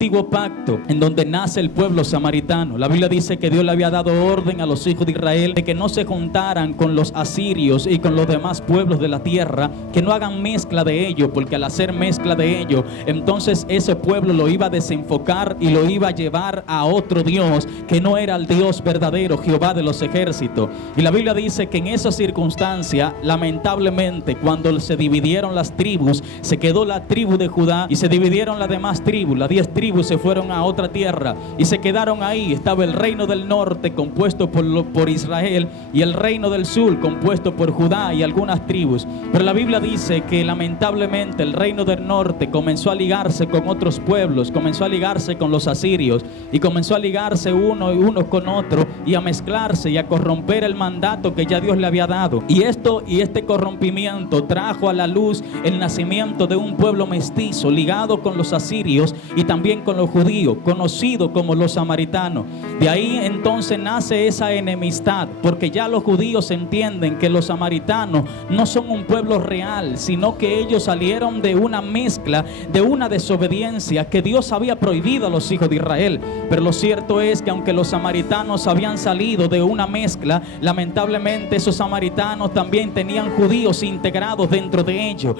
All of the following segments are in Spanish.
Antiguo pacto, en donde nace el pueblo samaritano. La Biblia dice que Dios le había dado orden a los hijos de Israel de que no se juntaran con los asirios y con los demás pueblos de la tierra, que no hagan mezcla de ellos, porque al hacer mezcla de ellos, entonces ese pueblo lo iba a desenfocar y lo iba a llevar a otro Dios que no era el Dios verdadero, Jehová de los ejércitos. Y la Biblia dice que en esa circunstancia, lamentablemente, cuando se dividieron las tribus, se quedó la tribu de Judá y se dividieron las demás tribus, las 10 tribus se fueron a otra tierra y se quedaron ahí. Estaba el reino del norte compuesto por Israel y el reino del sur compuesto por Judá y algunas tribus. Pero la Biblia dice que lamentablemente el reino del norte comenzó a ligarse con otros pueblos, comenzó a ligarse con los asirios y comenzó a ligarse unos con otros y a mezclarse y a corromper el mandato que ya Dios le había dado. Y este corrompimiento trajo a la luz el nacimiento de un pueblo mestizo ligado con los asirios y también con los judíos, conocidos como los samaritanos. De ahí entonces nace esa enemistad, porque ya los judíos entienden que los samaritanos no son un pueblo real, sino que ellos salieron de una mezcla, de una desobediencia que Dios había prohibido a los hijos de Israel. Pero lo cierto es que aunque los samaritanos habían salido de una mezcla, lamentablemente esos samaritanos también tenían judíos integrados dentro de ellos.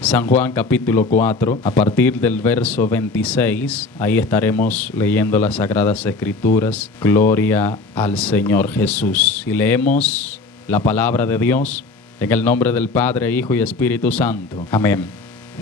San Juan capítulo 4, a partir del verso 26, ahí estaremos leyendo las Sagradas Escrituras. Gloria al Señor Jesús. Y leemos la palabra de Dios en el nombre del Padre, Hijo y Espíritu Santo. Amén.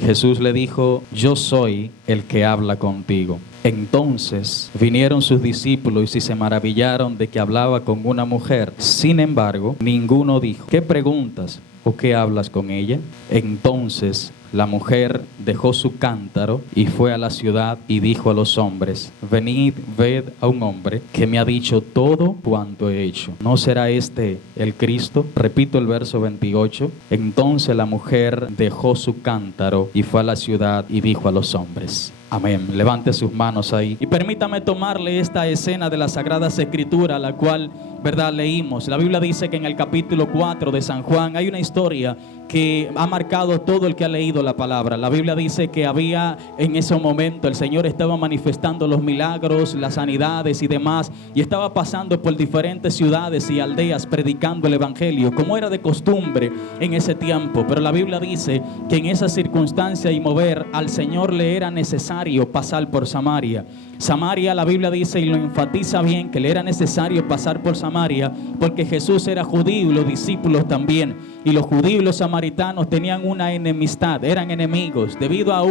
Jesús le dijo: yo soy el que habla contigo. Entonces vinieron sus discípulos y se maravillaron de que hablaba con una mujer. Sin embargo, ninguno dijo: ¿qué preguntas o qué hablas con ella? Entonces la mujer dejó su cántaro y fue a la ciudad y dijo a los hombres: venid, ved a un hombre que me ha dicho todo cuanto he hecho. ¿No será este el Cristo? Repito el verso 28. Entonces la mujer dejó su cántaro y fue a la ciudad y dijo a los hombres. Amén. Levante sus manos ahí y permítame tomarle esta escena de las Sagradas Escrituras, la cual, ¿verdad?, leímos. La Biblia dice que en el capítulo 4 de San Juan hay una historia que ha marcado todo el que ha leído la palabra. La Biblia dice que había en ese momento, el Señor estaba manifestando los milagros, las sanidades y demás, y estaba pasando por diferentes ciudades y aldeas predicando el evangelio, como era de costumbre en ese tiempo. Pero la Biblia dice que en esa circunstancia y mover, al Señor le era necesario pasar por Samaria. Samaria, la Biblia dice y lo enfatiza bien, que le era necesario pasar por Samaria porque Jesús era judío y los discípulos también. Y los judíos y los samaritanos tenían una enemistad, eran enemigos debido a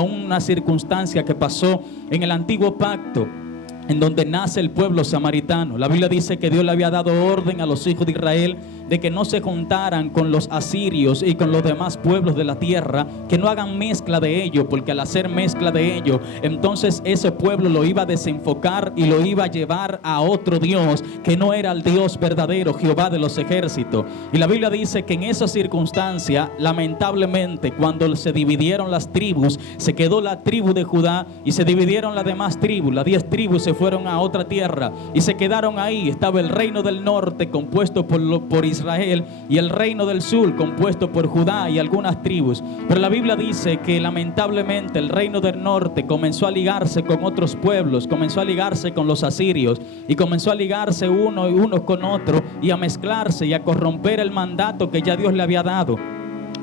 una circunstancia que pasó en el antiguo pacto, en donde nace el pueblo samaritano. La Biblia dice que Dios le había dado orden a los hijos de Israel de que no se juntaran con los asirios y con los demás pueblos de la tierra, que no hagan mezcla de ellos, porque al hacer mezcla de ellos, entonces ese pueblo lo iba a desenfocar y lo iba a llevar a otro Dios que no era el Dios verdadero, Jehová de los ejércitos. Y la Biblia dice que en esa circunstancia, lamentablemente, cuando se dividieron las tribus, se quedó la tribu de Judá y se dividieron las demás tribus, las 10 tribus se fueron a otra tierra y se quedaron ahí. Estaba el reino del norte compuesto por Israel y el reino del sur compuesto por Judá y algunas tribus. Pero la Biblia dice que lamentablemente el reino del norte comenzó a ligarse con otros pueblos, comenzó a ligarse con los asirios y comenzó a ligarse unos con otros y a mezclarse y a corromper el mandato que ya Dios le había dado.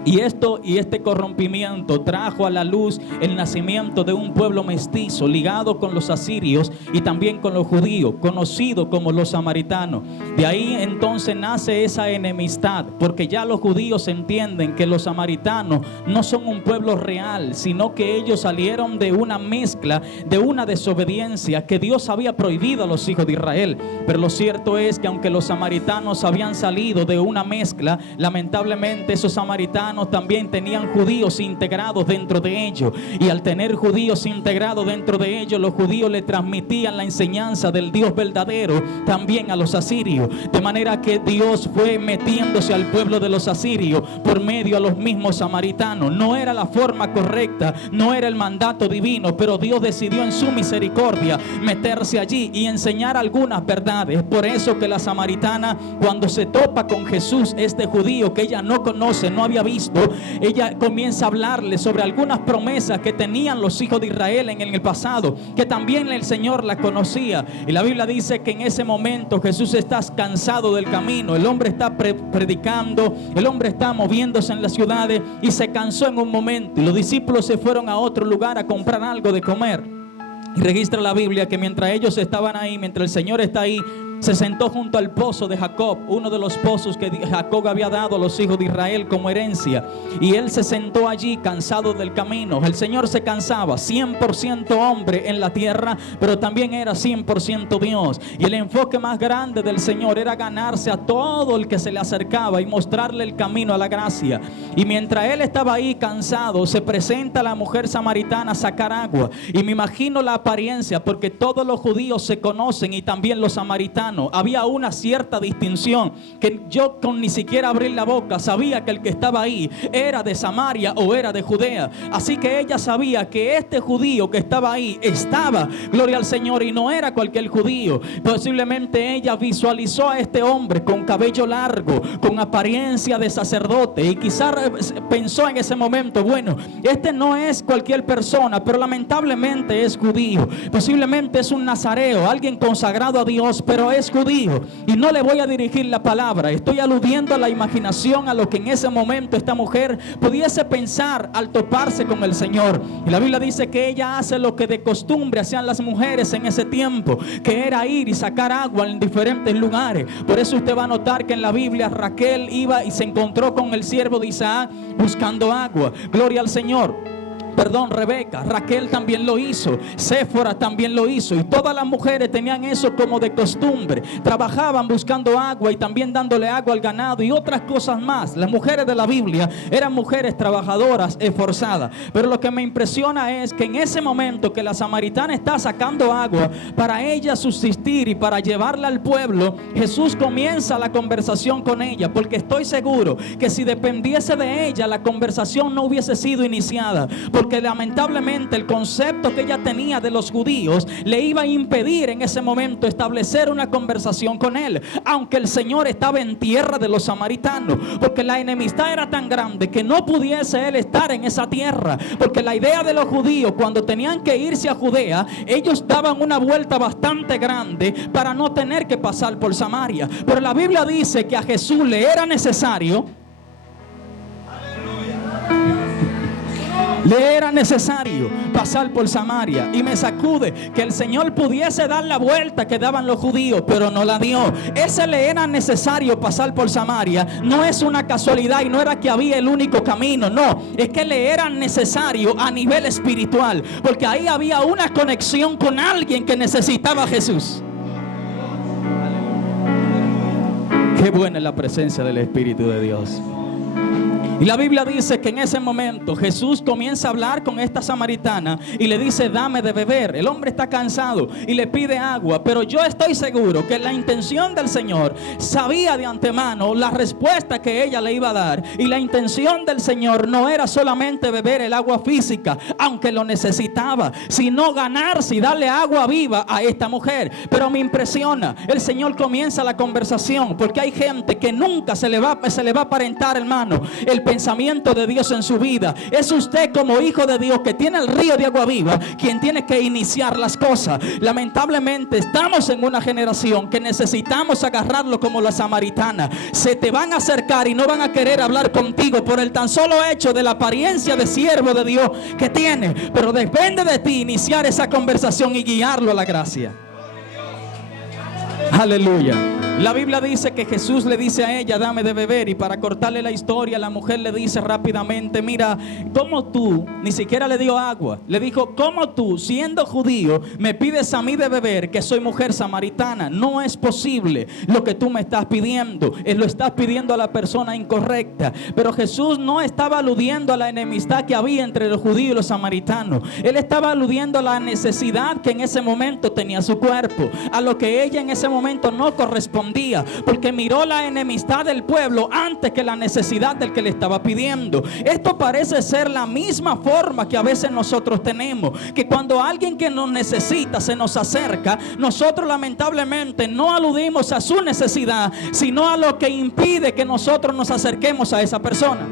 Y este corrompimiento trajo a la luz el nacimiento de un pueblo mestizo ligado con los asirios y también con los judíos, conocidos como los samaritanos. De ahí entonces nace esa enemistad, porque ya los judíos entienden que los samaritanos no son un pueblo real, sino que ellos salieron de una mezcla, de una desobediencia que Dios había prohibido a los hijos de Israel. Pero lo cierto es que aunque los samaritanos habían salido de una mezcla, lamentablemente esos samaritanos también tenían judíos integrados dentro de ellos, y al tener judíos integrados dentro de ellos, los judíos le transmitían la enseñanza del Dios verdadero también a los asirios, de manera que Dios fue metiéndose al pueblo de los asirios por medio a los mismos samaritanos. No era la forma correcta, no era el mandato divino, pero Dios decidió en su misericordia meterse allí y enseñar algunas verdades. Por eso que la samaritana, cuando se topa con Jesús, este judío que ella no conoce, no había visto, Cristo, ella comienza a hablarle sobre algunas promesas que tenían los hijos de Israel en el pasado, que también el Señor la conocía. Y la Biblia dice que en ese momento Jesús está cansado del camino. El hombre está predicando, el hombre está moviéndose en las ciudades y se cansó en un momento. Y los discípulos se fueron a otro lugar a comprar algo de comer. Y registra la Biblia que mientras ellos estaban ahí, mientras el Señor está ahí, se sentó junto al pozo de Jacob, uno de los pozos que Jacob había dado a los hijos de Israel como herencia. Y él se sentó allí cansado del camino. El Señor se cansaba, 100% hombre en la tierra, pero también era 100% Dios. Y el enfoque más grande del Señor era ganarse a todo el que se le acercaba y mostrarle el camino a la gracia. Y mientras él estaba ahí cansado, se presenta la mujer samaritana a sacar agua. Y me imagino la apariencia, porque todos los judíos se conocen y también los samaritanos. Había una cierta distinción que yo con ni siquiera abrir la boca sabía que el que estaba ahí era de Samaria o era de Judea. Así que ella sabía que este judío que estaba ahí estaba, gloria al Señor, y no era cualquier judío. Posiblemente ella visualizó a este hombre con cabello largo, con apariencia de sacerdote, y quizás pensó en ese momento, bueno, este no es cualquier persona, pero lamentablemente es judío. Posiblemente es un nazareo, alguien consagrado a Dios, pero es judío. Y no le voy a dirigir la palabra, estoy aludiendo a la imaginación, a lo que en ese momento esta mujer pudiese pensar al toparse con el Señor. Y la Biblia dice que ella hace lo que de costumbre hacían las mujeres en ese tiempo, que era ir y sacar agua en diferentes lugares. Por eso usted va a notar que en la Biblia Raquel iba y se encontró con el siervo de Isaac buscando agua. Gloria al Señor. Rebeca, Raquel también lo hizo, Séfora también lo hizo, y todas las mujeres tenían eso como de costumbre. Trabajaban buscando agua y también dándole agua al ganado y otras cosas más. Las mujeres de la Biblia eran mujeres trabajadoras, esforzadas. Pero lo que me impresiona es que en ese momento que la samaritana está sacando agua para ella subsistir y para llevarla al pueblo, Jesús comienza la conversación con ella, porque estoy seguro que si dependiese de ella, la conversación no hubiese sido iniciada, porque lamentablemente el concepto que ella tenía de los judíos le iba a impedir en ese momento establecer una conversación con él, aunque el Señor estaba en tierra de los samaritanos, porque la enemistad era tan grande que no pudiese él estar en esa tierra, porque la idea de los judíos cuando tenían que irse a Judea, ellos daban una vuelta bastante grande para no tener que pasar por Samaria. Pero la Biblia dice que a Jesús le era necesario pasar por Samaria. Y me sacude que el Señor pudiese dar la vuelta que daban los judíos, pero no la dio. Ese le era necesario pasar por Samaria. No es una casualidad y no era que había el único camino, no, es que le era necesario a nivel espiritual, porque ahí había una conexión con alguien que necesitaba a Jesús. Qué buena es la presencia del Espíritu de Dios. Y la Biblia dice que en ese momento Jesús comienza a hablar con esta samaritana y le dice, dame de beber. El hombre está cansado y le pide agua, pero yo estoy seguro que la intención del Señor sabía de antemano la respuesta que ella le iba a dar. Y la intención del Señor no era solamente beber el agua física, aunque lo necesitaba, sino ganarse y darle agua viva a esta mujer. Pero me impresiona, el Señor comienza la conversación, porque hay gente que nunca se le va a aparentar, hermano, el pensamiento de Dios en su vida. Es usted como hijo de Dios que tiene el río de agua viva quien tiene que iniciar las cosas. Lamentablemente estamos en una generación que necesitamos agarrarlo como la samaritana. Se te van a acercar y no van a querer hablar contigo por el tan solo hecho de la apariencia de siervo de Dios que tiene, pero depende de ti iniciar esa conversación y guiarlo a la gracia. Aleluya. La Biblia dice que Jesús le dice a ella, dame de beber. Y para cortarle la historia, la mujer le dice rápidamente, mira, ¿cómo tú? Ni siquiera le dio agua. Le dijo, ¿cómo tú, siendo judío, me pides a mí de beber, que soy mujer samaritana? No es posible lo que tú me estás pidiendo. Lo estás pidiendo a la persona incorrecta. Pero Jesús no estaba aludiendo a la enemistad que había entre los judíos y los samaritanos. Él estaba aludiendo a la necesidad que en ese momento tenía su cuerpo, a lo que ella en ese momento no correspondía, porque miró la enemistad del pueblo antes que la necesidad del que le estaba pidiendo. Esto parece ser la misma forma que a veces nosotros tenemos, que cuando alguien que nos necesita se nos acerca, nosotros lamentablemente no aludimos a su necesidad, sino a lo que impide que nosotros nos acerquemos a esa persona.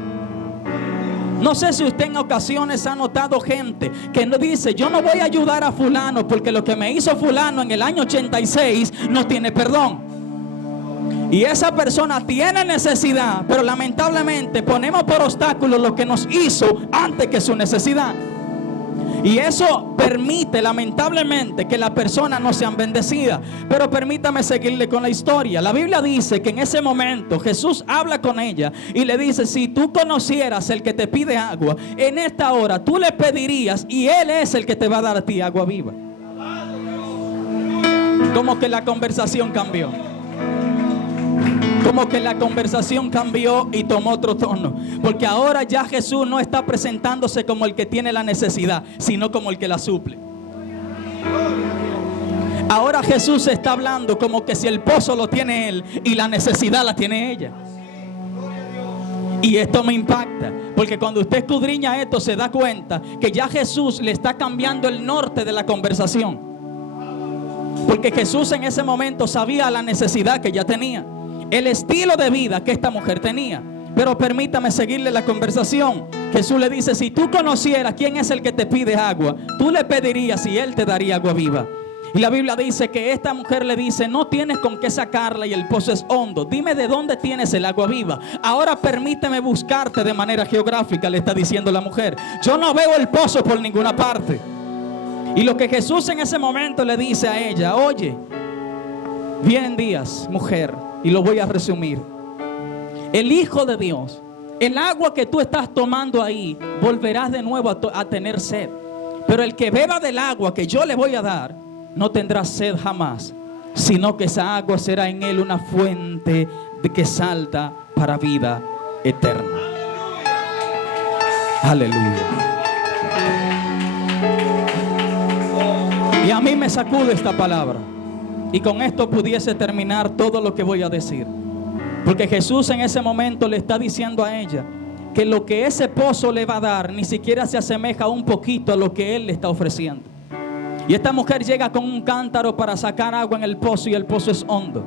No sé si usted en ocasiones ha notado gente que no dice: yo no voy a ayudar a fulano porque lo que me hizo fulano en el año 86 no tiene perdón. Y esa persona tiene necesidad, pero lamentablemente ponemos por obstáculo lo que nos hizo antes que su necesidad. Y eso permite lamentablemente que las personas no sean bendecidas. Pero permítame seguirle con la historia. La Biblia dice que en ese momento Jesús habla con ella y le dice: si tú conocieras el que te pide agua, en esta hora tú le pedirías y Él es el que te va a dar a ti agua viva. Como que la conversación cambió. Como que la conversación cambió y tomó otro tono. Porque ahora ya Jesús no está presentándose como el que tiene la necesidad, sino como el que la suple. Ahora Jesús está hablando como que si el pozo lo tiene Él y la necesidad la tiene ella. Y esto me impacta, porque cuando usted escudriña esto se da cuenta que ya Jesús le está cambiando el norte de la conversación. Porque Jesús en ese momento sabía la necesidad que ella tenía, el estilo de vida que esta mujer tenía. Pero permítame seguirle la conversación. Jesús le dice: si tú conocieras quién es el que te pide agua, tú le pedirías y Él te daría agua viva. Y la Biblia dice que esta mujer le dice: no tienes con qué sacarla y el pozo es hondo. Dime de dónde tienes el agua viva. Ahora permíteme buscarte de manera geográfica, le está diciendo la mujer. Yo no veo el pozo por ninguna parte. Y lo que Jesús en ese momento le dice a ella: oye, vienen días, mujer, y lo voy a resumir. El Hijo de Dios, el agua que tú estás tomando ahí, volverás de nuevo a tener sed. Pero el que beba del agua que yo le voy a dar, no tendrá sed jamás, sino que esa agua será en él una fuente de que salta para vida eterna. Aleluya. Y a mí me sacude esta palabra. Y con esto pudiese terminar todo lo que voy a decir. Porque Jesús en ese momento le está diciendo a ella que lo que ese pozo le va a dar ni siquiera se asemeja un poquito a lo que Él le está ofreciendo. Y esta mujer llega con un cántaro para sacar agua en el pozo y el pozo es hondo.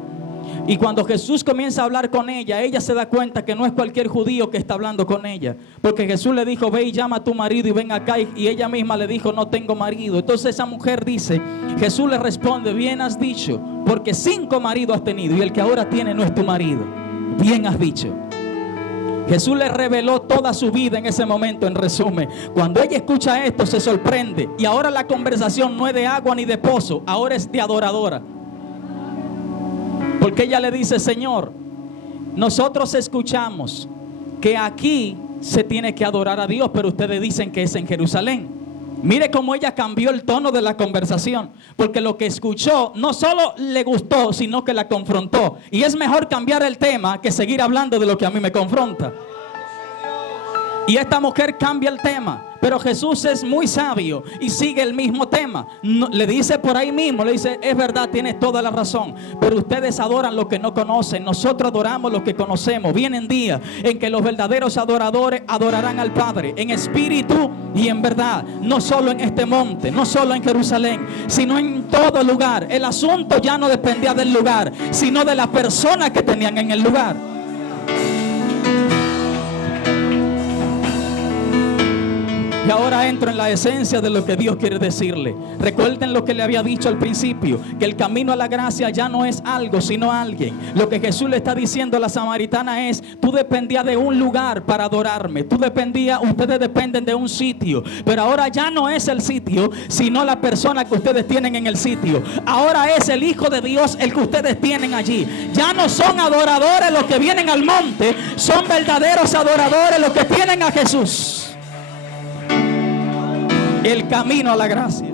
Y cuando Jesús comienza a hablar con ella, ella se da cuenta que no es cualquier judío que está hablando con ella. Porque Jesús le dijo: ve y llama a tu marido y ven acá. Y ella misma le dijo: no tengo marido. Entonces esa mujer dice, Jesús le responde: bien has dicho, porque 5 maridos has tenido y el que ahora tiene no es tu marido. Bien has dicho. Jesús le reveló toda su vida en ese momento. En resumen, cuando ella escucha esto se sorprende. Y ahora la conversación no es de agua ni de pozo, ahora es de adoradora. Porque ella le dice: Señor, nosotros escuchamos que aquí se tiene que adorar a Dios, pero ustedes dicen que es en Jerusalén. Mire cómo ella cambió el tono de la conversación, porque lo que escuchó no solo le gustó, sino que la confrontó. Y es mejor cambiar el tema que seguir hablando de lo que a mí me confronta. Y esta mujer cambia el tema, pero Jesús es muy sabio y sigue el mismo tema. No, le dice por ahí mismo, le dice: es verdad, tienes toda la razón, pero ustedes adoran lo que no conocen, nosotros adoramos lo que conocemos. Vienen días en que los verdaderos adoradores adorarán al Padre en espíritu y en verdad, no solo en este monte, no solo en Jerusalén, sino en todo lugar. El asunto ya no dependía del lugar, sino de la persona que tenían en el lugar. Y ahora entro en la esencia de lo que Dios quiere decirle. Recuerden lo que le había dicho al principio, que el camino a la gracia ya no es algo, sino alguien. Lo que Jesús le está diciendo a la samaritana es: tú dependías de un lugar para adorarme. Ustedes dependen de un sitio. Pero ahora ya no es el sitio, sino la persona que ustedes tienen en el sitio. Ahora es el Hijo de Dios el que ustedes tienen allí. Ya no son adoradores los que vienen al monte, son verdaderos adoradores los que tienen a Jesús. El camino a la gracia.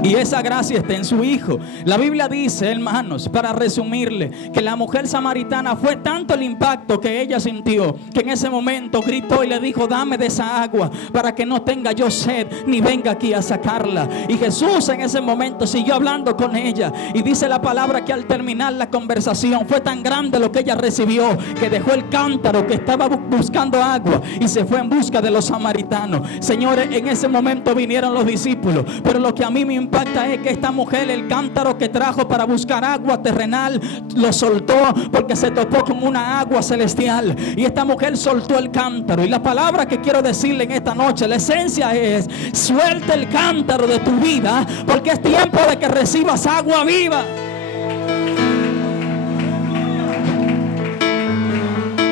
Y esa gracia está en su Hijo. La Biblia dice, hermanos, para resumirle, que la mujer samaritana fue tanto el impacto que ella sintió, que en ese momento gritó y le dijo: dame de esa agua para que no tenga yo sed ni venga aquí a sacarla. Y Jesús en ese momento siguió hablando con ella. Y dice la palabra que al terminar la conversación fue tan grande lo que ella recibió, que dejó el cántaro que estaba buscando agua y se fue en busca de los samaritanos. Señores, en ese momento vinieron los discípulos. Pero lo que a mí me impacta es que esta mujer, el cántaro que trajo para buscar agua terrenal, lo soltó porque se topó con una agua celestial. Y esta mujer soltó el cántaro. Y la palabra que quiero decirle en esta noche, la esencia es: suelta el cántaro de tu vida, porque es tiempo de que recibas agua viva.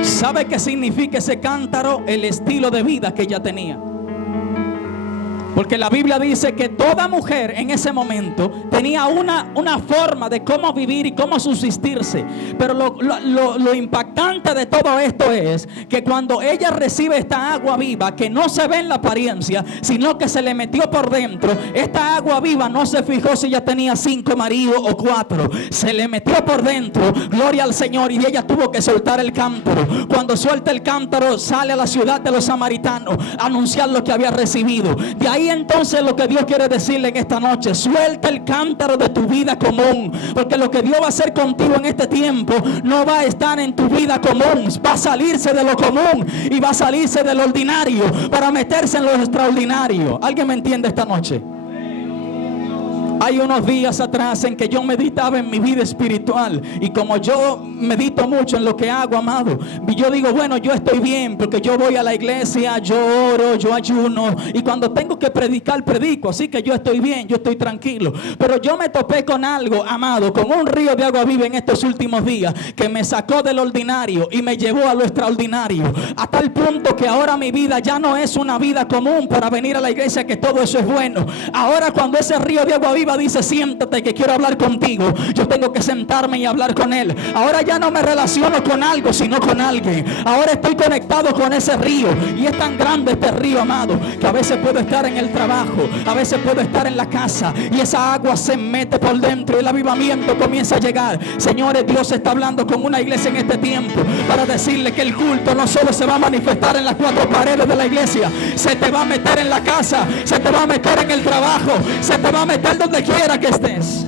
¿Sabe qué significa ese cántaro? El estilo de vida que ella tenía. Porque la Biblia dice que toda mujer en ese momento tenía una forma de cómo vivir y cómo subsistirse. Pero lo impactante de todo esto es que cuando ella recibe esta agua viva, que no se ve en la apariencia, sino que se le metió por dentro, esta agua viva no se fijó si ella tenía 5 maridos o 4. Se le metió por dentro, gloria al Señor, y ella tuvo que soltar el cántaro. Cuando suelta el cántaro, sale a la ciudad de los samaritanos a anunciar lo que había recibido. De ahí entonces lo que Dios quiere decirle en esta noche: suelta el cántaro de tu vida común, porque lo que Dios va a hacer contigo en este tiempo no va a estar en tu vida común, va a salirse de lo común y va a salirse del ordinario para meterse en lo extraordinario. ¿Alguien me entiende esta noche? Hay unos días atrás en que yo meditaba en mi vida espiritual, y como yo medito mucho en lo que hago, amado, yo digo, bueno, yo estoy bien porque yo voy a la iglesia, yo oro, yo ayuno, y cuando tengo que predicar, predico, así que yo estoy bien, yo estoy tranquilo. Pero yo me topé con algo, amado, con un río de agua viva en estos últimos días que me sacó del ordinario y me llevó a lo extraordinario, a tal punto que ahora mi vida ya no es una vida común para venir a la iglesia, que todo eso es bueno. Ahora cuando ese río de agua viva dice: siéntate que quiero hablar contigo, yo tengo que sentarme y hablar con él. Ahora ya no me relaciono con algo, sino con alguien. Ahora estoy conectado con ese río, y es tan grande este río, amado, que a veces puedo estar en el trabajo, a veces puedo estar en la casa, y esa agua se mete por dentro y el avivamiento comienza a llegar. Señores, Dios está hablando con una iglesia en este tiempo para decirle que el culto no solo se va a manifestar en las 4 paredes de la iglesia, se te va a meter en la casa, se te va a meter en el trabajo, se te va a meter donde quiera que estés.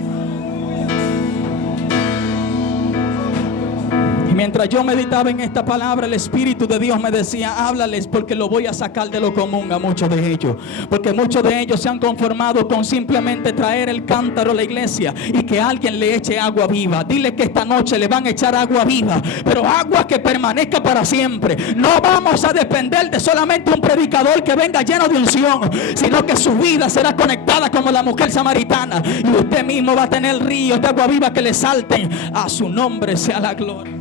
Y mientras yo meditaba en esta palabra, el Espíritu de Dios me decía: háblales, porque lo voy a sacar de lo común a muchos de ellos. Porque muchos de ellos se han conformado con simplemente traer el cántaro a la iglesia y que alguien le eche agua viva. Dile que esta noche le van a echar agua viva, pero agua que permanezca para siempre. No vamos a depender de solamente un predicador que venga lleno de unción, sino que su vida será conectada como la mujer samaritana, y usted mismo va a tener ríos de agua viva que le salten. A su nombre sea la gloria.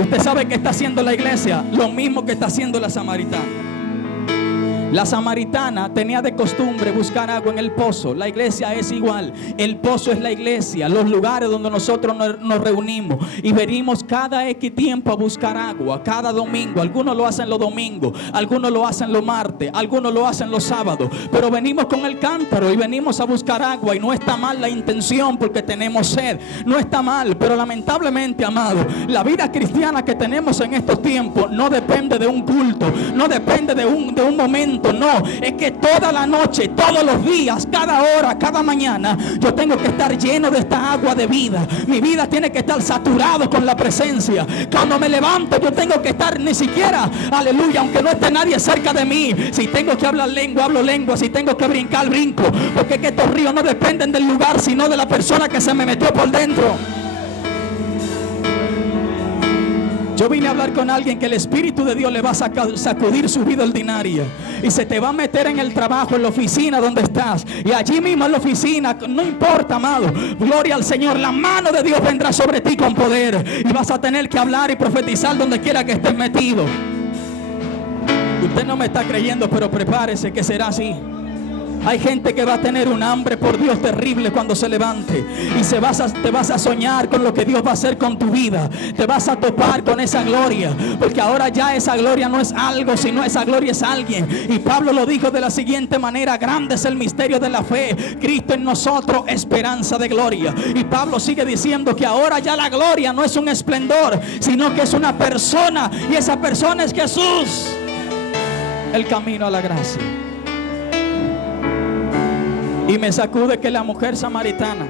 Usted sabe que está haciendo la iglesia, lo mismo que está haciendo la samaritana. La samaritana tenía de costumbre buscar agua en el pozo. La iglesia es igual. El pozo es la iglesia, los lugares donde nosotros nos reunimos y venimos cada X tiempo a buscar agua, cada domingo. Algunos lo hacen los domingos, algunos lo hacen los martes, algunos lo hacen los sábados, pero venimos con el cántaro y venimos a buscar agua. Y no está mal la intención, porque tenemos sed, no está mal, pero lamentablemente, amado, la vida cristiana que tenemos en estos tiempos no depende de un culto, no depende de un momento. No, es que toda la noche, todos los días, cada hora, cada mañana, yo tengo que estar lleno de esta agua de vida. Mi vida tiene que estar saturado con la presencia. Cuando me levanto, yo tengo que estar, ni siquiera, aleluya, aunque no esté nadie cerca de mí. Si tengo que hablar lengua, hablo lengua. Si tengo que brincar, brinco. Porque es que estos ríos no dependen del lugar, sino de la persona que se me metió por dentro. Yo vine a hablar con alguien que el Espíritu de Dios le va a sacudir su vida ordinaria, y se te va a meter en el trabajo, en la oficina donde estás, y allí mismo en la oficina, no importa, amado, gloria al Señor, la mano de Dios vendrá sobre ti con poder, y vas a tener que hablar y profetizar donde quiera que estés metido. Usted no me está creyendo, pero prepárese que será así. Hay gente que va a tener un hambre por Dios terrible cuando se levante, y te vas a soñar con lo que Dios va a hacer con tu vida. Te vas a topar con esa gloria, porque ahora ya esa gloria no es algo, sino esa gloria es alguien. Y Pablo lo dijo de la siguiente manera: grande es el misterio de la fe, Cristo en nosotros, esperanza de gloria. Y Pablo sigue diciendo que ahora ya la gloria no es un esplendor, sino que es una persona, y esa persona es Jesús, el camino a la gracia. Y me sacude que la mujer samaritana,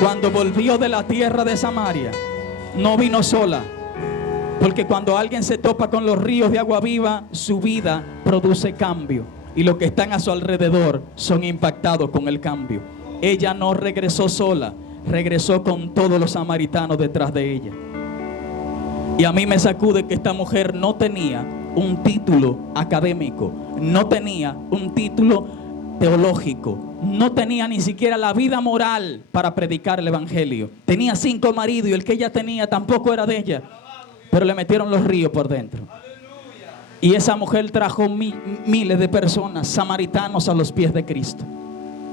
cuando volvió de la tierra de Samaria, no vino sola. Porque cuando alguien se topa con los ríos de agua viva, su vida produce cambio. y los que están a su alrededor son impactados con el cambio. Ella no regresó sola, regresó con todos los samaritanos detrás de ella. Y a mí me sacude que esta mujer no tenía un título académico, no tenía un título teológico, no tenía ni siquiera la vida moral para predicar el evangelio. Tenía 5 maridos y el que ella tenía tampoco era de ella, pero le metieron los ríos por dentro. Y esa mujer trajo miles de personas, samaritanos, a los pies de Cristo.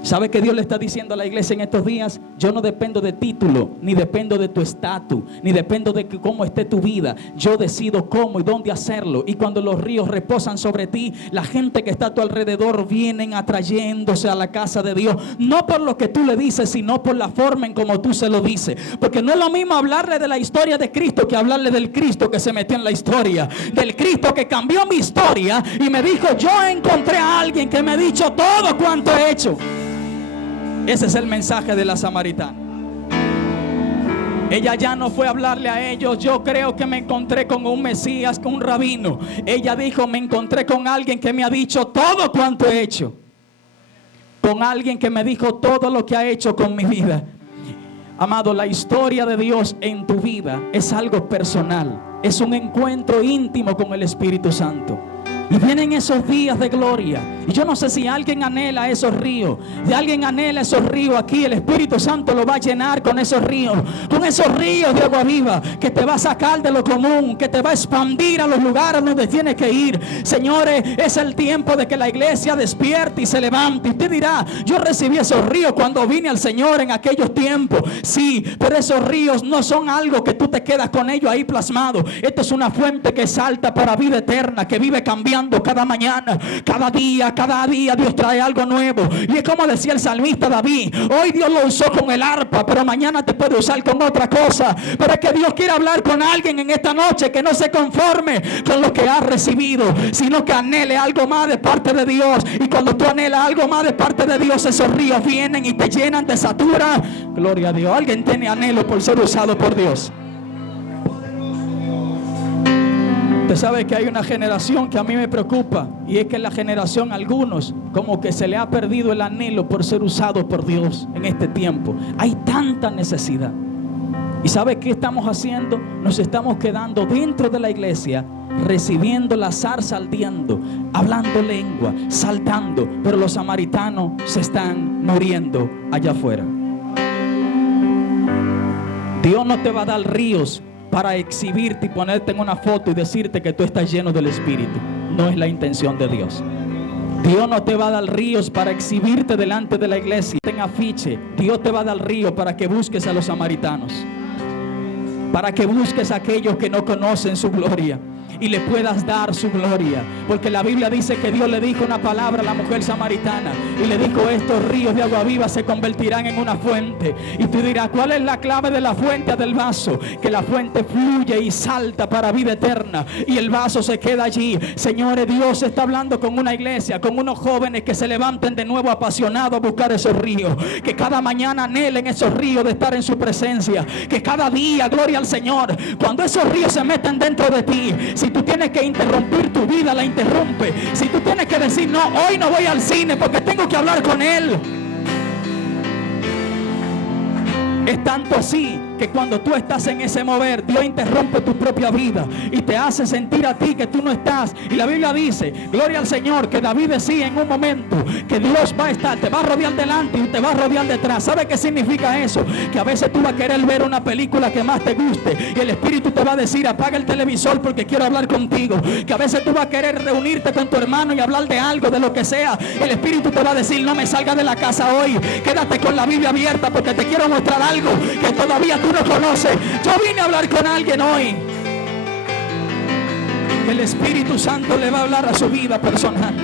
¿Sabe qué Dios le está diciendo a la iglesia en estos días? Yo no dependo de título, ni dependo de tu estatus, ni dependo de cómo esté tu vida. Yo decido cómo y dónde hacerlo. Y cuando los ríos reposan sobre ti, la gente que está a tu alrededor vienen atrayéndose a la casa de Dios. No por lo que tú le dices, sino por la forma en cómo tú se lo dices. Porque no es lo mismo hablarle de la historia de Cristo que hablarle del Cristo que se metió en la historia. Del Cristo que cambió mi historia y me dijo: yo encontré a alguien que me ha dicho todo cuanto he hecho. Ese es el mensaje de la samaritana. Ella ya no fue a hablarle a ellos: yo creo que me encontré con un Mesías, con un rabino. Ella dijo: me encontré con alguien que me ha dicho todo cuanto he hecho. Con alguien que me dijo todo lo que ha hecho con mi vida. Amado, la historia de Dios en tu vida es algo personal. Es un encuentro íntimo con el Espíritu Santo. Y vienen esos días de gloria. Y yo no sé si alguien anhela esos ríos. Si alguien anhela esos ríos aquí, el Espíritu Santo lo va a llenar con esos ríos. Con esos ríos de agua viva que te va a sacar de lo común, que te va a expandir a los lugares donde tienes que ir. Señores, es el tiempo de que la iglesia despierte y se levante. Y usted dirá: yo recibí esos ríos cuando vine al Señor en aquellos tiempos. Sí, pero esos ríos no son algo que tú te quedas con ellos ahí plasmado. Esto es una fuente que salta para vida eterna, que vive cambiando cada mañana, cada día Dios trae algo nuevo. Y es como decía el salmista David: hoy Dios lo usó con el arpa, pero mañana te puede usar con otra cosa. Pero es que Dios quiere hablar con alguien en esta noche que no se conforme con lo que ha recibido, sino que anhele algo más de parte de Dios. Y cuando tú anhelas algo más de parte de Dios, esos ríos vienen y te llenan, te saturan. Gloria a Dios. Alguien tiene anhelo por ser usado por Dios. Usted sabe que hay una generación que a mí me preocupa, y es que la generación, algunos, como que se le ha perdido el anhelo por ser usado por Dios en este tiempo. Hay tanta necesidad. ¿Y sabe qué estamos haciendo? Nos estamos quedando dentro de la iglesia, recibiendo la zarza ardiendo, hablando lengua, saltando, pero los samaritanos se están muriendo allá afuera. Dios no te va a dar ríos para exhibirte y ponerte en una foto y decirte que tú estás lleno del Espíritu. No es la intención de Dios. Dios no te va a dar ríos para exhibirte delante de la iglesia en afiche. Dios te va a dar ríos para que busques a los samaritanos, para que busques a aquellos que no conocen su gloria y le puedas dar su gloria. Porque la Biblia dice que Dios le dijo una palabra a la mujer samaritana y le dijo: estos ríos de agua viva se convertirán en una fuente. Y tú dirás: ¿cuál es la clave de la fuente del vaso? Que la fuente fluye y salta para vida eterna y el vaso se queda allí. Señores, Dios está hablando con una iglesia, con unos jóvenes que se levanten de nuevo apasionados a buscar esos ríos, que cada mañana anhelen esos ríos de estar en su presencia, que cada día, gloria al Señor, cuando esos ríos se meten dentro de ti, si tú tienes que interrumpir tu vida, la interrumpe. Si tú tienes que decir: no, hoy no voy al cine porque tengo que hablar con Él. Es tanto así que cuando tú estás en ese mover, Dios interrumpe tu propia vida y te hace sentir a ti que tú no estás. Y la Biblia dice, gloria al Señor, que David decía en un momento que Dios va a estar, te va a rodear delante y te va a rodear detrás. ¿Sabe qué significa eso? Que a veces tú vas a querer ver una película que más te guste y el Espíritu te va a decir: apaga el televisor porque quiero hablar contigo. Que a veces tú vas a querer reunirte con tu hermano y hablar de algo, de lo que sea. El Espíritu te va a decir: no me salgas de la casa hoy, quédate con la Biblia abierta porque te quiero mostrar algo que todavía tú no conoces. Yo vine a hablar con alguien hoy. El Espíritu Santo le va a hablar a su vida personal.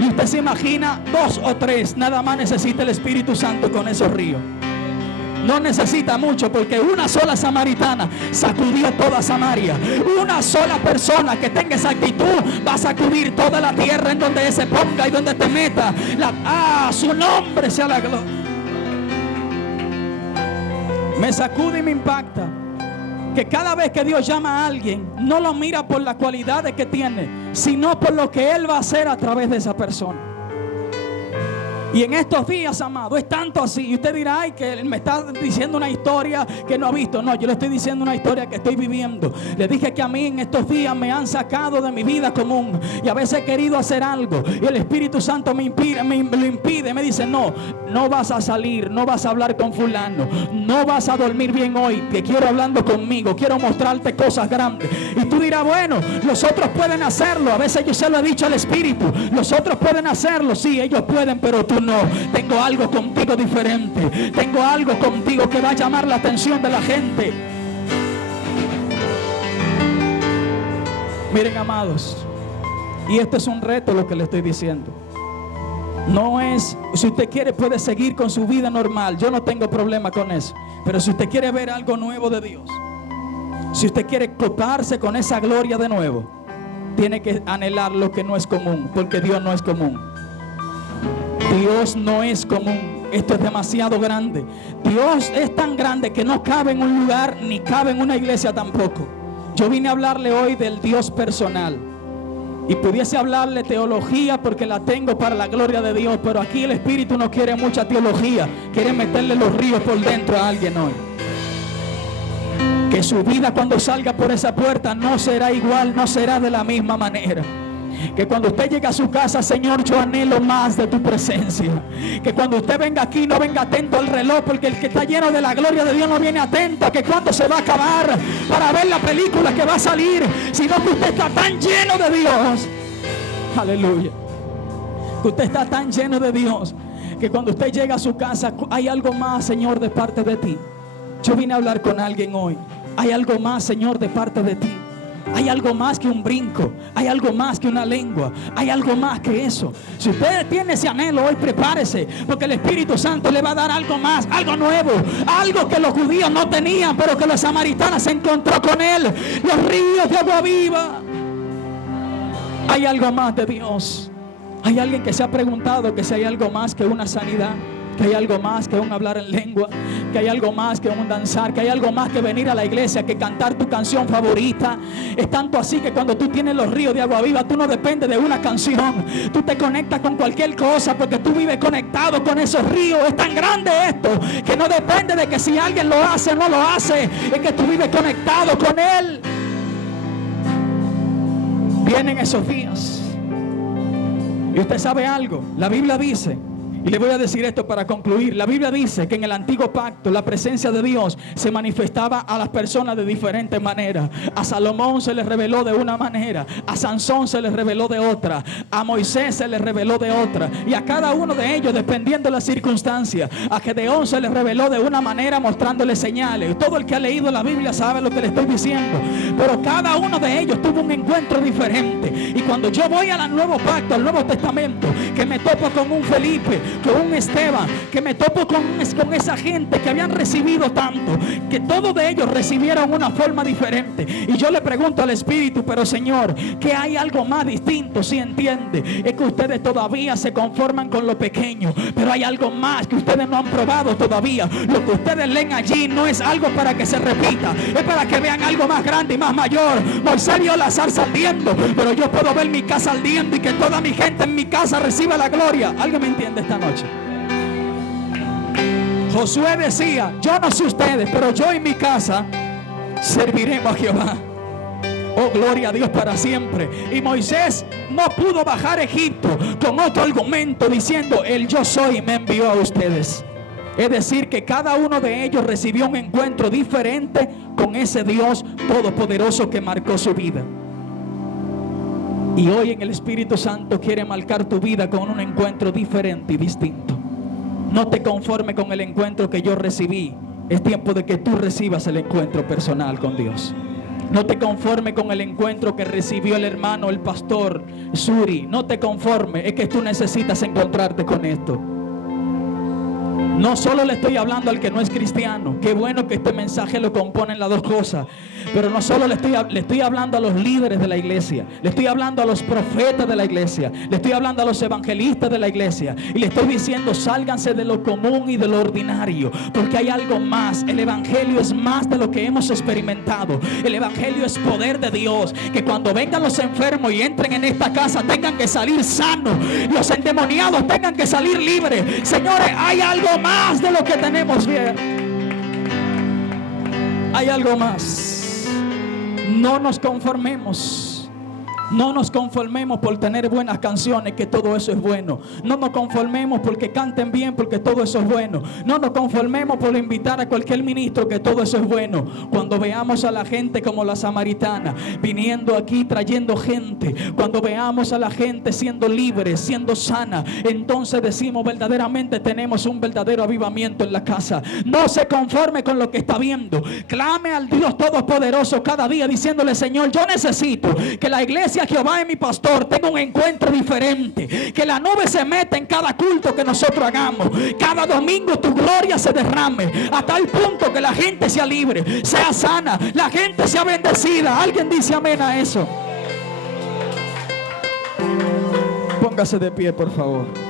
Y usted se imagina 2 o 3, nada más necesita el Espíritu Santo con esos ríos. No necesita mucho, porque una sola samaritana sacudió toda Samaria. Una sola persona que tenga esa actitud va a sacudir toda la tierra en donde se ponga y donde te meta. Su nombre sea la gloria. Me sacude y me impacta que cada vez que Dios llama a alguien, no lo mira por las cualidades que tiene, sino por lo que Él va a hacer a través de esa persona. Y en estos días, amado, es tanto así. Y usted dirá, ay, que me está diciendo una historia que no ha visto. No, yo le estoy diciendo una historia que estoy viviendo. Le dije que a mí en estos días me han sacado de mi vida común. Y a veces he querido hacer algo. Y el Espíritu Santo me lo impide. Me dice, no vas a salir, no vas a hablar con fulano, no vas a dormir bien hoy. Te quiero hablando conmigo, quiero mostrarte cosas grandes. Y tú dirás, bueno, los otros pueden hacerlo. A veces yo se lo he dicho al Espíritu. Los otros pueden hacerlo, sí, ellos pueden, pero tú no. Tengo algo contigo diferente. Tengo algo contigo que va a llamar la atención de la gente. Miren, amados, y este es un reto lo que le estoy diciendo. No es, si usted quiere puede seguir con su vida normal. Yo no tengo problema con eso. Pero si usted quiere ver algo nuevo de Dios, si usted quiere coparse con esa gloria de nuevo, tiene que anhelar lo que no es común, porque Dios no es común. Dios no es común. Esto es demasiado grande. Dios es tan grande que no cabe en un lugar, ni cabe en una iglesia tampoco. Yo vine a hablarle hoy del Dios personal. Y pudiese hablarle teología porque la tengo para la gloria de Dios. Pero aquí el Espíritu no quiere mucha teología. Quiere meterle los ríos por dentro a alguien hoy. Que su vida cuando salga por esa puerta no será igual, no será de la misma manera. Que cuando usted llegue a su casa, Señor, yo anhelo más de tu presencia. Que cuando usted venga aquí no venga atento al reloj, porque el que está lleno de la gloria de Dios no viene atento a que cuándo se va a acabar para ver la película que va a salir, sino que usted está tan lleno de Dios. Aleluya. Que usted está tan lleno de Dios que cuando usted llega a su casa hay algo más, Señor, de parte de ti. Yo vine a hablar con alguien hoy. Hay algo más, Señor, de parte de ti. Hay algo más que un brinco. Hay algo más que una lengua. Hay algo más que eso. Si usted tiene ese anhelo hoy, prepárese, porque el Espíritu Santo le va a dar algo más, algo nuevo, algo que los judíos no tenían, pero que los samaritanos se encontró con él. Los ríos de agua viva. Hay algo más de Dios. Hay alguien que se ha preguntado que si hay algo más que una sanidad, que hay algo más que un hablar en lengua, que hay algo más que un danzar, que hay algo más que venir a la iglesia, que cantar tu canción favorita. Es tanto así que cuando tú tienes los ríos de agua viva, tú no dependes de una canción, tú te conectas con cualquier cosa, porque tú vives conectado con esos ríos. Es tan grande esto que no depende de que si alguien lo hace o no lo hace, es que tú vives conectado con él. Vienen esos días y usted sabe algo. La Biblia dice, y le voy a decir esto para concluir. La Biblia dice que en el antiguo pacto la presencia de Dios se manifestaba a las personas de diferentes maneras. A Salomón se le reveló de una manera, a Sansón se le reveló de otra, a Moisés se le reveló de otra, y a cada uno de ellos, dependiendo de las circunstancias. A Gedeón se le reveló de una manera, mostrándole señales. Todo el que ha leído la Biblia sabe lo que le estoy diciendo. Pero cada uno de ellos tuvo un encuentro diferente. Y cuando yo voy al nuevo pacto, al Nuevo Testamento, que me topo con un Felipe, con un Esteban, que me topo con esa gente que habían recibido tanto, que todos de ellos recibieron una forma diferente. Y yo le pregunto al Espíritu, pero Señor, que hay algo más distinto, si entiende, es que ustedes todavía se conforman con lo pequeño, pero hay algo más que ustedes no han probado todavía. Lo que ustedes leen allí no es algo para que se repita, es para que vean algo más grande y más mayor. Moisés vio la zarza ardiendo, pero yo puedo ver mi casa ardiendo y que toda mi gente en mi casa reciba la gloria. ¿Alguien me entiende esta noche? Josué decía, yo no sé ustedes, pero yo y mi casa serviremos a Jehová. Oh, gloria a Dios para siempre. Y Moisés no pudo bajar a Egipto con otro argumento diciendo, el yo soy me envió a ustedes. Es decir, que cada uno de ellos recibió un encuentro diferente con ese Dios todopoderoso que marcó su vida. Y hoy en el Espíritu Santo quiere marcar tu vida con un encuentro diferente y distinto. No te conformes con el encuentro que yo recibí. Es tiempo de que tú recibas el encuentro personal con Dios. No te conformes con el encuentro que recibió el hermano, el pastor Suri. No te conformes, es que tú necesitas encontrarte con esto. No solo le estoy hablando al que no es cristiano. Qué bueno que este mensaje lo componen las dos cosas. Pero no solo le estoy hablando a los líderes de la iglesia. Le estoy hablando a los profetas de la iglesia. Le estoy hablando a los evangelistas de la iglesia. Y le estoy diciendo, sálganse de lo común y de lo ordinario. Porque hay algo más. El evangelio es más de lo que hemos experimentado. El evangelio es poder de Dios. Que cuando vengan los enfermos y entren en esta casa, tengan que salir sanos. Los endemoniados tengan que salir libres. Señores, hay algo más de lo que tenemos bien. Hay algo más. No nos conformemos. No nos conformemos por tener buenas canciones, que todo eso es bueno. No nos conformemos porque canten bien, porque todo eso es bueno. No nos conformemos por invitar a cualquier ministro, que todo eso es bueno. Cuando veamos a la gente como la samaritana, viniendo aquí trayendo gente, cuando veamos a la gente siendo libre, siendo sana, entonces decimos, verdaderamente tenemos un verdadero avivamiento en la casa. No se conforme con lo que está viendo. Clame al Dios Todopoderoso cada día diciéndole, Señor, yo necesito que la iglesia Jehová es mi pastor, tengo un encuentro diferente, que la nube se meta en cada culto que nosotros hagamos, cada domingo tu gloria se derrame, a tal punto que la gente sea libre, sea sana, la gente sea bendecida. Alguien dice amén a eso. Póngase de pie, por favor.